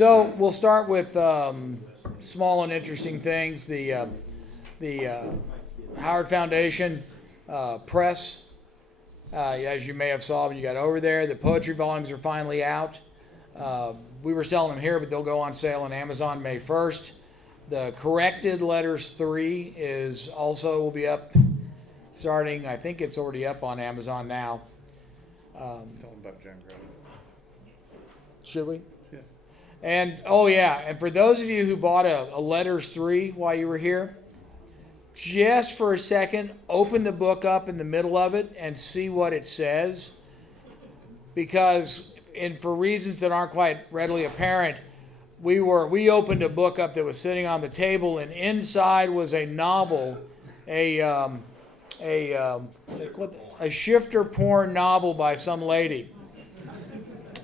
So we'll start with small and interesting things. The Howard Foundation press, as you may have saw when you got over there, the poetry volumes are finally out. We were selling them here, but they'll go on sale on Amazon May 1st. The corrected letters 3 is also will be up starting. I think it's already up on Amazon now. Tell them about Jen Grove. Should we? Yeah. And oh yeah, and for those of you who bought a letters 3 while you were here, just for a second, open the book up in the middle of it and see what it says. Because, and for reasons that aren't quite readily apparent, we opened a book up that was sitting on the table, and inside was a novel, a shifter porn novel by some lady.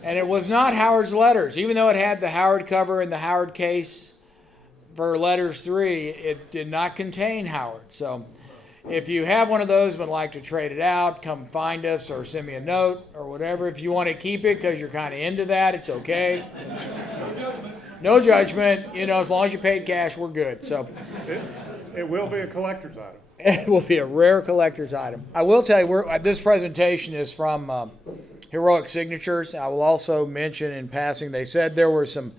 And it was not Howard's letters. Even though it had the Howard cover and the Howard case for letters 3, it did not contain Howard. So if you have one of those but like to trade it out, come find us or send me a note or whatever. If you want to keep it because you're kind of into that, it's okay. No judgment. You know, as long as you paid cash, we're good. So It will be a collector's item. it will be a rare collector's item. I will tell you, this presentation is from Heroic Signatures. I will also mention in passing, they said there were some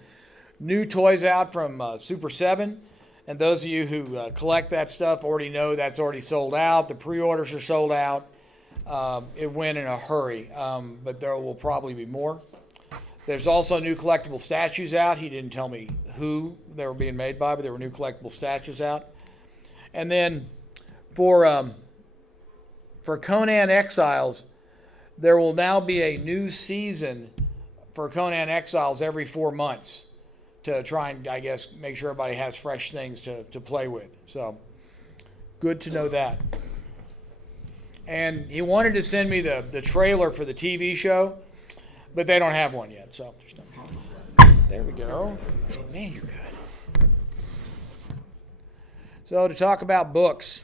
new toys out from Super 7. And those of you who collect that stuff already know that's already sold out. The pre-orders are sold out. It went in a hurry, but there will probably be more. There's also new collectible statues out. He didn't tell me who they were being made by, but there were new collectible statues out. And then for Conan Exiles, there will now be a new season for Conan Exiles every 4 months to try and, I guess, make sure everybody has fresh things to play with. So, good to know that. And he wanted to send me the trailer for the TV show, but they don't have one yet. So, there we go. Man, you're good. So, to talk about books.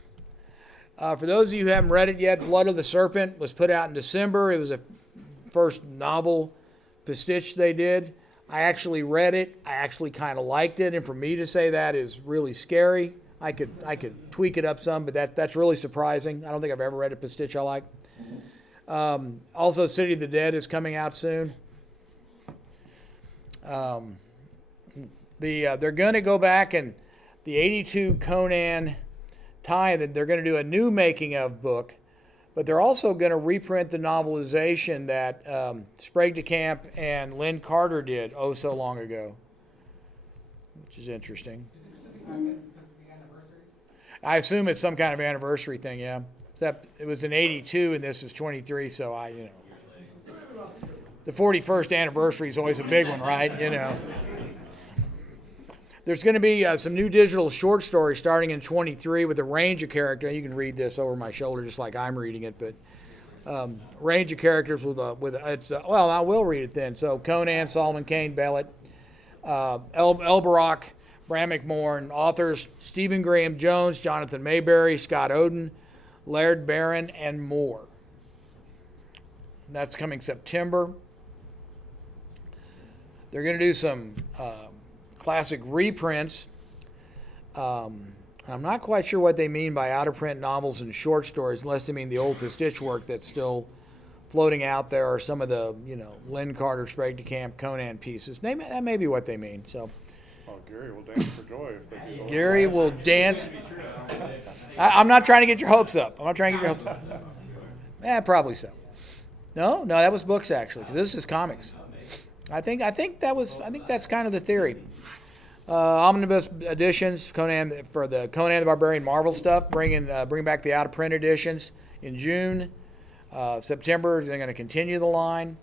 For those of you who haven't read it yet, Blood of the Serpent was put out in December. It was the first novel pastiche they did. I actually read it. I actually kind of liked it. And for me to say that is really scary. I could tweak it up some, but that's really surprising. I don't think I've ever read a pastiche I like. Also, City of the Dead is coming out soon. They're going to go back and the 82 Conan tie that they're going to do a new making of book, but they're also going to reprint the novelization that Sprague de Camp and Lynn Carter did so long ago, which is interesting. I assume it's some kind of anniversary thing, yeah. Except it was in 82 and this is 23, so the 41st anniversary is always a big one, right? There's going to be some new digital short stories starting in 23 with a range of characters. You can read this over my shoulder just like I'm reading it, but range of characters well, I will read it then. So Conan, Solomon Kane, Bellet, Elbarock, Bram McMorn, authors Stephen Graham Jones, Jonathan Mayberry, Scott Oden, Laird Barron, and more. That's coming September. They're going to do some classic reprints. I'm not quite sure what they mean by out-of-print novels and short stories, unless they mean the old pastiche work that's still floating out there, or some of the, Lynn Carter, Sprague de Camp, Conan pieces. That may be what they mean. So, Gary will dance for joy if they do. Gary will dance. I'm not trying to get your hopes up. Probably so. No, that was books actually. 'Cause this is comics. I think that's kind of the theory. Omnibus editions, Conan for the Conan the Barbarian Marvel stuff. Bring back the out of print editions in June. September they're going to continue the line.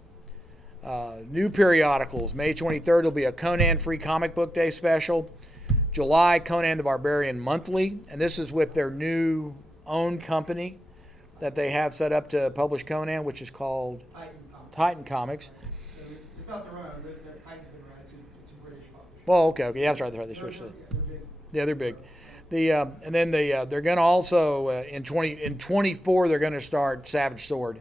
New periodicals. May 23rd will be a Conan Free Comic Book Day special. July, Conan the Barbarian Monthly, and this is with their new own company that they have set up to publish Conan, which is called Titan Comics. It's not the run. Titan's been around. It's a British publisher. Well, okay, yeah, that's right. They switched it. Yeah, they're big. And then they're going to also in 24 they're going to start Savage Sword,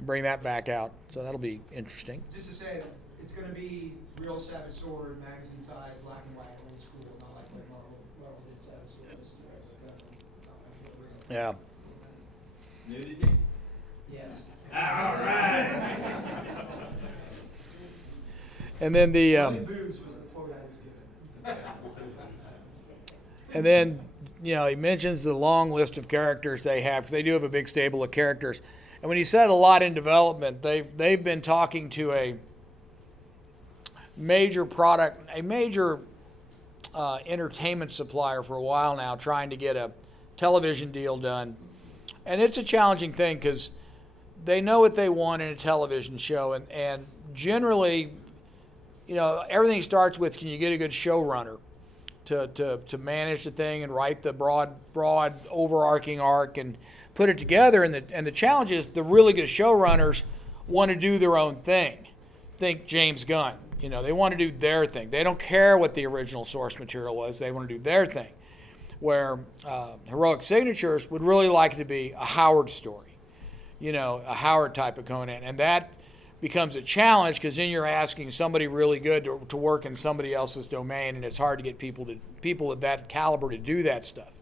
bring that back out. So that'll be interesting. Just to say, It's gonna be real Savage Sword, magazine size, black and white, old school, not like when Marvel did Savage Sword. This is real. Yeah. Nudity? Yes. All right. And then the Boobs was the quote I was given. and then he mentions the long list of characters they have. They do have a big stable of characters. And when he said a lot in development, they've been talking to a major entertainment supplier for a while now, trying to get a television deal done. And it's a challenging thing because they know what they want in a television show, and generally, everything starts with, can you get a good showrunner to manage the thing and write the broad overarching arc and put it together. And the challenge is the really good showrunners want to do their own thing. Think James Gunn. They want to do their thing. They don't care what the original source material was. They want to do their thing. Where Heroic Signatures would really like it to be a Howard story, a Howard type of Conan. And that becomes a challenge because then you're asking somebody really good to work in somebody else's domain, and it's hard to get people of that caliber to do that stuff.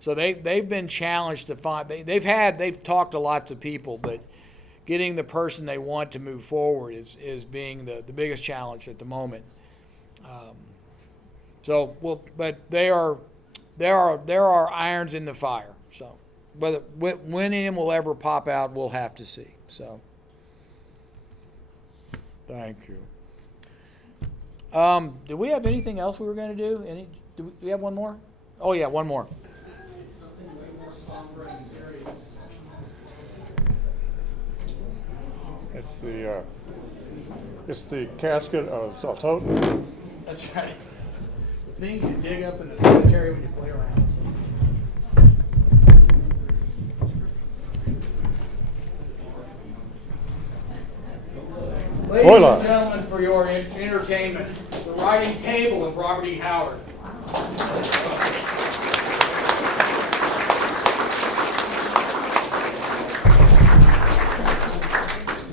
So they've been challenged to find. They've talked to lots of people, but getting the person they want to move forward is being the biggest challenge at the moment. But there are irons in the fire. So whether when any will ever pop out, we'll have to see. So thank you. Do we have anything else we were going to do? Do we have one more? Oh yeah, one more. Something way more somber and serious. It's the casket of Saltoton. That's right. The things you dig up in the cemetery when you play around. Ladies and gentlemen, for your entertainment, the writing table of Robert E. Howard.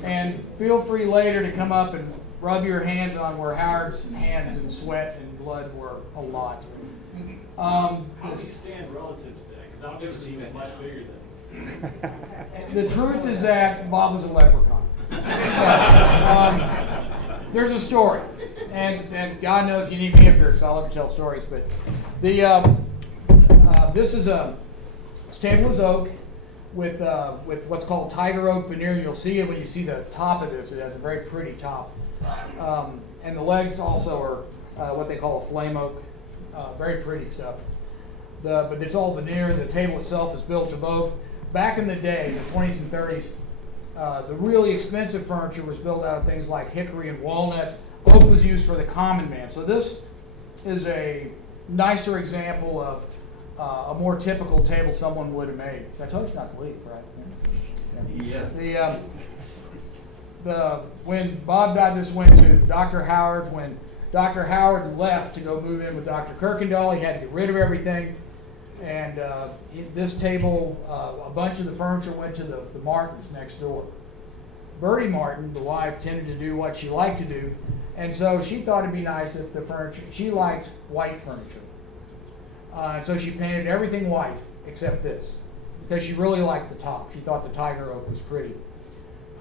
And feel free later to come up and rub your hands on where Howard's hands and sweat and blood were a lot. How do we stand relative to that? Because obviously he was much bigger than The truth is that Bob was a leprechaun. There's a story, and God knows you need me up here, so I'll let you tell stories. But this table is oak with what's called tiger oak veneer. You'll see it when you see the top of this. It has a very pretty top, and the legs also are what they call a flame oak. Very pretty stuff. But it's all veneer. The table itself is built of oak. Back in the day, the 20s and 30s, the really expensive furniture was built out of things like hickory and walnut. Oak was used for the common man. So this is a nicer example of a more typical table someone would have made. So I told you not to leave, right? Yeah. When Bob died, this went to Dr. Howard. When Dr. Howard left to go move in with Dr. Kirkendall, he had to get rid of everything. And this table, a bunch of the furniture went to the Martins next door. Bertie Martin, the wife, tended to do what she liked to do, and so she thought it'd be nice if the furniture, she liked white furniture. So she painted everything white except this, because she really liked the top. She thought the tiger oak was pretty.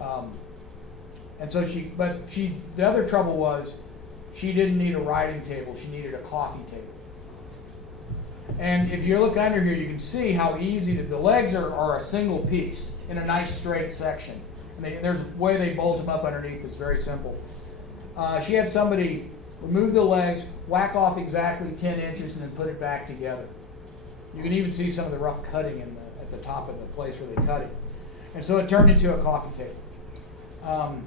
And so the other trouble was she didn't need a writing table, she needed a coffee table. And if you look under here, you can see how easy the legs are a single piece in a nice straight section. And there's a way they bolt them up underneath that's very simple. She had somebody remove the legs, whack off exactly 10 inches, and then put it back together. You can even see some of the rough cutting at the top of the place where they cut it. And so it turned into a coffee table.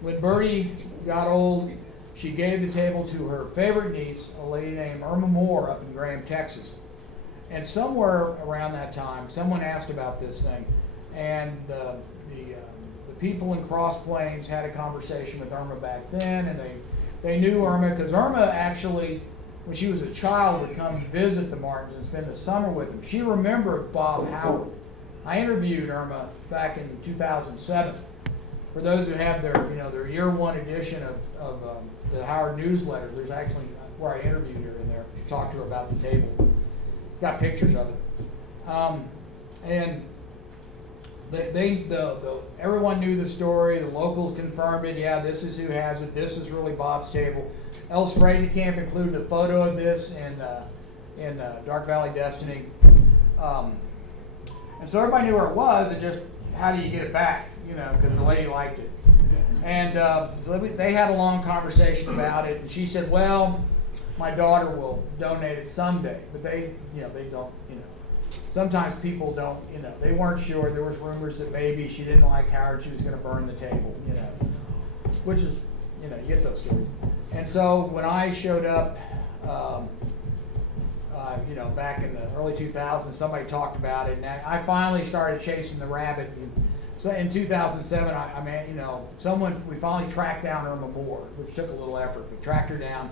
When Bertie got old, she gave the table to her favorite niece, a lady named Irma Moore up in Graham, Texas. And somewhere around that time, someone asked about this thing, and the people in Cross Plains had a conversation with Irma back then, and they knew Irma because Irma actually, when she was a child, would come visit the Martins and spend the summer with them. She remembered Bob Howard. I interviewed Irma back in 2007. for those who have their year one edition of the Howard newsletter, there's actually where I interviewed her in there, talked to her about the table, got pictures of it, and everyone knew the story. The locals confirmed it. Yeah, this is who has it. This is really Bob's table. El Camp included a photo of this in Dark Valley Destiny, and so everybody knew where it was. It just, how do you get it back? Because the lady liked it. And so they had a long conversation about it, and she said, well, my daughter will donate it someday, but they don't, sometimes people don't, they weren't sure. There was rumors that maybe she didn't like Howard, she was going to burn the table, which is, you get those stories. And so when I showed up, back in the early 2000s, somebody talked about it, and I finally started chasing the rabbit. And so in 2007, we finally tracked down Irma Moore, which took a little effort. We tracked her down,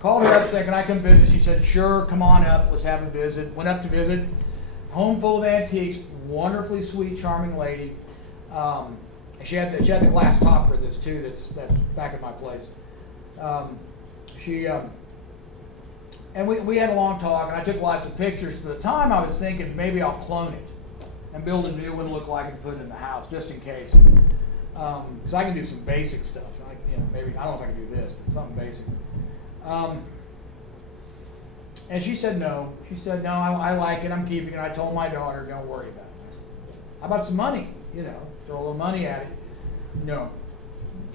called her up, said, can I come visit? She said, sure, come on up, let's have a visit. Went up to visit, home full of antiques, wonderfully sweet, charming lady. She had the glass top for this too, that's back at my place. And we had a long talk, and I took lots of pictures. At the time, I was thinking maybe I'll clone it and build a new one, look like it, and put it in the house, just in case. Because I can do some basic stuff. Maybe, I don't know if I can do this, but something basic. And she said no. She said, no, I like it, I'm keeping it. I told my daughter, don't worry about it. How about some money? Throw a little money at it. No.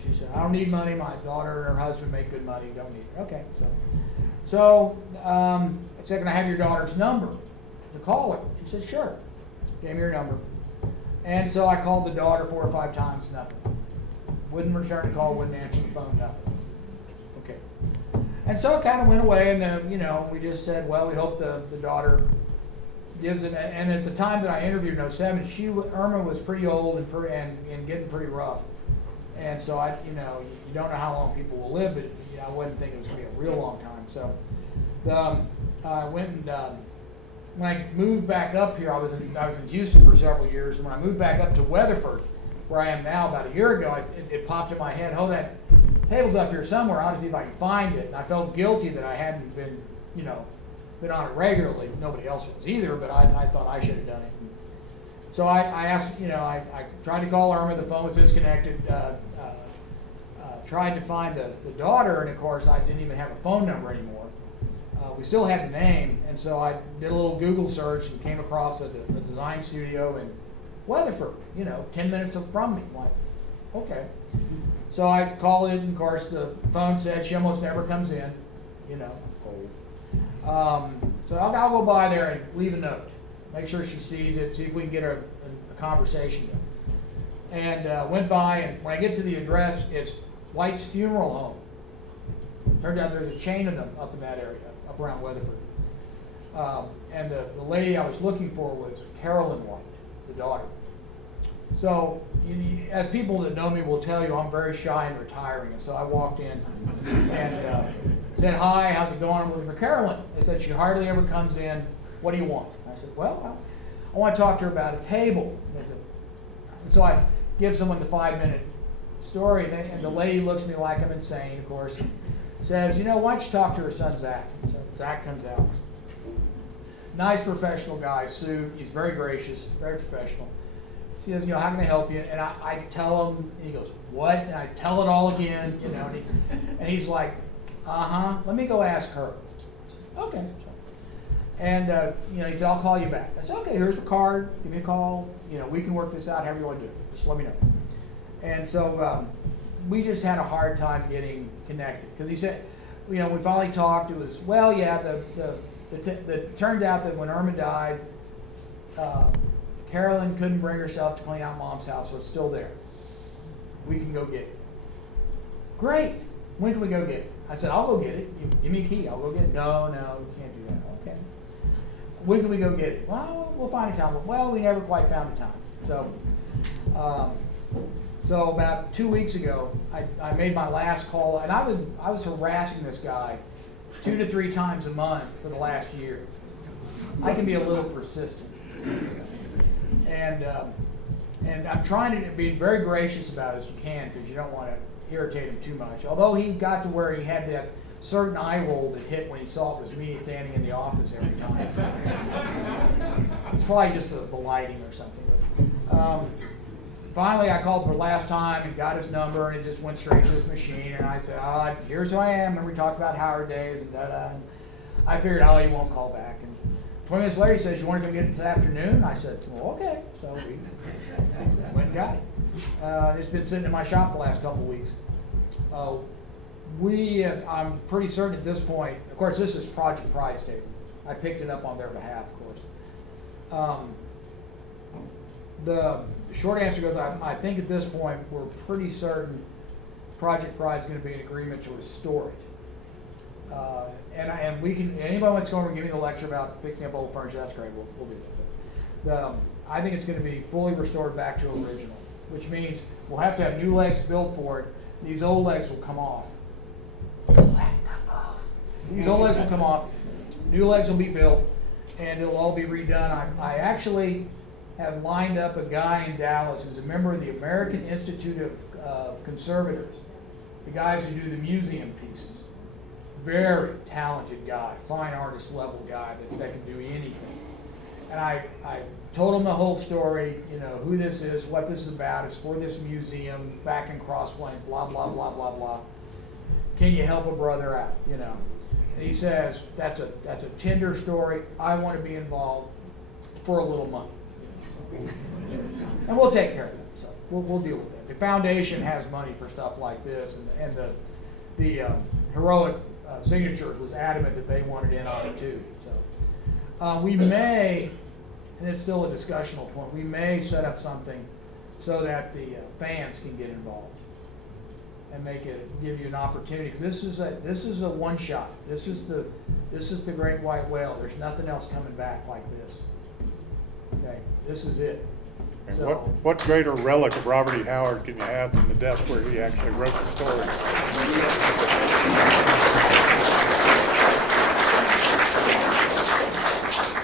She said, I don't need money. My daughter and her husband make good money. Don't need it. Okay. So I said, can I have your daughter's number to call her? She said, sure. Gave me her number. And so I called the daughter 4 or 5 times, nothing. Wouldn't return the call, wouldn't answer the phone, nothing. Okay. And so it kind of went away, and then, we just said, well, we hope the daughter gives it. And at the time that I interviewed in 2007, Irma was pretty old and getting pretty rough. And so you don't know how long people will live, but I wasn't thinking it was going to be a real long time. So I went and when I moved back up here, I was in Houston for several years, and when I moved back up to Weatherford, where I am now, about a year ago, it popped in my head, oh, that table's up here somewhere. I'll see if I can find it. And I felt guilty that I hadn't been on it regularly. Nobody else was either, but I thought I should have done it. So I asked, I tried to call Irma. The phone was disconnected. Tried to find the daughter, and of course I didn't even have a phone number anymore. We still had the name, and so I did a little Google search and came across a design studio in Weatherford, 10 minutes from me. I'm like, okay. So I called it, and of course the phone said she almost never comes in, so I'll go by there and leave a note. Make sure she sees it, see if we can get a conversation going. And went by, and when I get to the address, it's White's Funeral Home. Turned out there's a chain of them up in that area, up around Weatherford. And the lady I was looking for was Carolyn White, the daughter. So, as people that know me will tell you, I'm very shy and retiring. And so I walked in and said, hi, how's it going? I'm looking for Carolyn. They said, she hardly ever comes in. What do you want? I said, well, I want to talk to her about a table. And so I give someone the 5-minute story, and the lady looks at me like I'm insane, of course, and says, why don't you talk to her son, Zach? So Zach comes out. Nice professional guy, suit. He's very gracious, very professional. She says, how can I help you? And I tell him, and he goes, what? And I tell it all again, and he's like, let me go ask her. Okay. And, he said, I'll call you back. I said, okay, here's the card. Give me a call. We can work this out however you want to do it. Just let me know. And so we just had a hard time getting connected. Because he said, we finally talked. It was, well, yeah, it turned out that when Herman died, Carolyn couldn't bring herself to clean out Mom's house, so it's still there. We can go get it. Great. When can we go get it? I said, I'll go get it. Give me a key. I'll go get it. No, we can't do that. Okay. When can we go get it? Well, we'll find a time. Well, we never quite found a time. So about 2 weeks ago, I made my last call, and I was harassing this guy 2 to 3 times a month for the last year. I can be a little persistent. And And I'm trying to be very gracious about it as you can, because you don't want to irritate him too much. Although he got to where he had that certain eye roll that hit when he saw it was me standing in the office every time. It's probably just the lighting or something. But, finally, I called for the last time and got his number, and it just went straight to his machine. And I said, here's who I am. And we talked about Howard days and da-da. And I figured, he won't call back. And 20 minutes later, he says, you want to go get it this afternoon? I said, well, okay. So we went and got it. It's been sitting in my shop the last couple of weeks. I'm pretty certain at this point, of course, this is Project Pride's table. I picked it up on their behalf, of course. The short answer goes, I think at this point, we're pretty certain Project Pride's going to be in agreement to restore it. And we can, anybody wants to go over and give me the lecture about fixing up old furniture, that's great, we'll do that. I think it's going to be fully restored back to original, which means we'll have to have new legs built for it. These old legs will come off. These old legs will come off, new legs will be built, and it'll all be redone. I actually have lined up a guy in Dallas who's a member of the American Institute of Conservators, the guys who do the museum pieces. Very talented guy, fine artist level guy that can do anything. And I told him the whole story, who this is, what this is about. It's for this museum back in Cross Plains, blah, blah, blah, blah, blah. Can you help a brother out, And he says, that's a tender story. I want to be involved for a little money. And we'll take care of that. So we'll deal with that. The foundation has money for stuff like this, and the heroic signatures was adamant that they wanted in on it too. So we may, and it's still a discussional point, we may set up something so that the fans can get involved and give you an opportunity, because this is a one shot. This is the great white whale. There's nothing else coming back like this. Okay, this is it. And So, what greater relic of Robert E. Howard can you have than the desk where he actually wrote the story?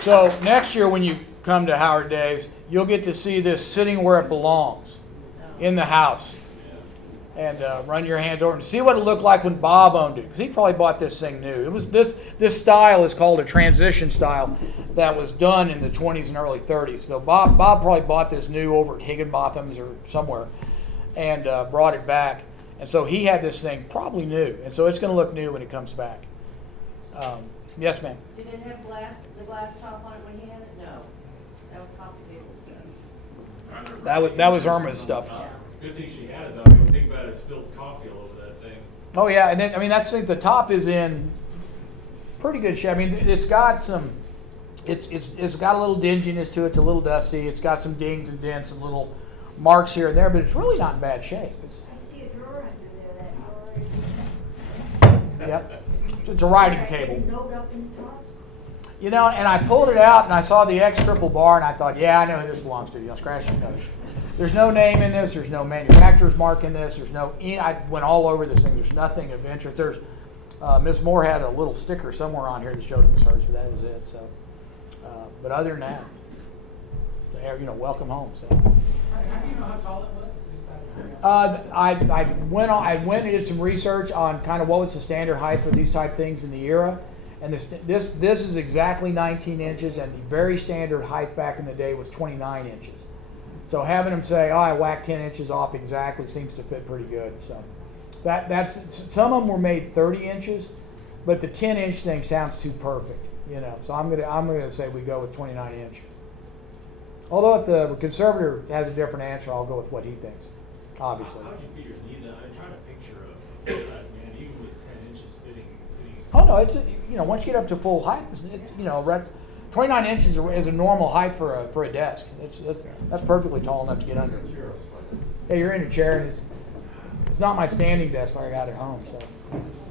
So next year when you come to Howard Days, you'll get to see this sitting where it belongs, in the house. And run your hands over and see what it looked like when Bob owned it, because he probably bought this thing new. It was this style is called a transition style that was done in the 20s and early 30s. So Bob probably bought this new over at Higginbotham's or somewhere and brought it back. And so he had this thing probably new, and so it's going to look new when it comes back. Yes, ma'am. Did it have the glass top on it when he had it? No, that was coffee table stuff. That was Irma's stuff. Good thing she had it though. I mean, think about it, spilled coffee all over that thing. Oh yeah, and then that's the top is in pretty good shape. I mean, it's got some, it's got a little dinginess to it. It's a little dusty. It's got some dings and dents and little marks here and there, but it's really not in bad shape. I see a drawer under there, that drawer. Yep, it's a writing table. Note up in the top. And I pulled it out and I saw the X triple bar and I thought, yeah, I know who this belongs to. Scratch your nose. There's no name in this. There's no manufacturer's mark in this. I went all over this thing. There's nothing of interest. There's Ms. Moore had a little sticker somewhere on here that showed it was hers, but that was it. So, but other than that, welcome home. So. How do you know how tall it was? Just out of curiosity. I went and did some research on kind of what was the standard height for these type things in the era, and this is exactly 19 inches, and the very standard height back in the day was 29 inches. So having them say, I whacked 10 inches off exactly seems to fit pretty good. So that's some of them were made 30 inches, but the 10-inch thing sounds too perfect, So I'm gonna say we go with 29 inch. Although if the conservator has a different answer, I'll go with what he thinks. Obviously. How would you fit your knees in? I'm trying to picture a full-size man, even with 10 inches fitting. Oh no, it's once you get up to full height, it's 29 inches is a normal height for a desk. That's perfectly tall enough to get under. Yeah, you're in a chair, and it's not my standing desk like I got at home. So.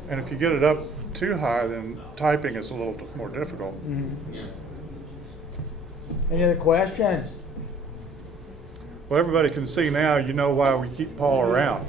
And if you get it up too high, then typing is a little more difficult. Mm-hmm. Any other questions? Well, everybody can see now, why we keep Paul around.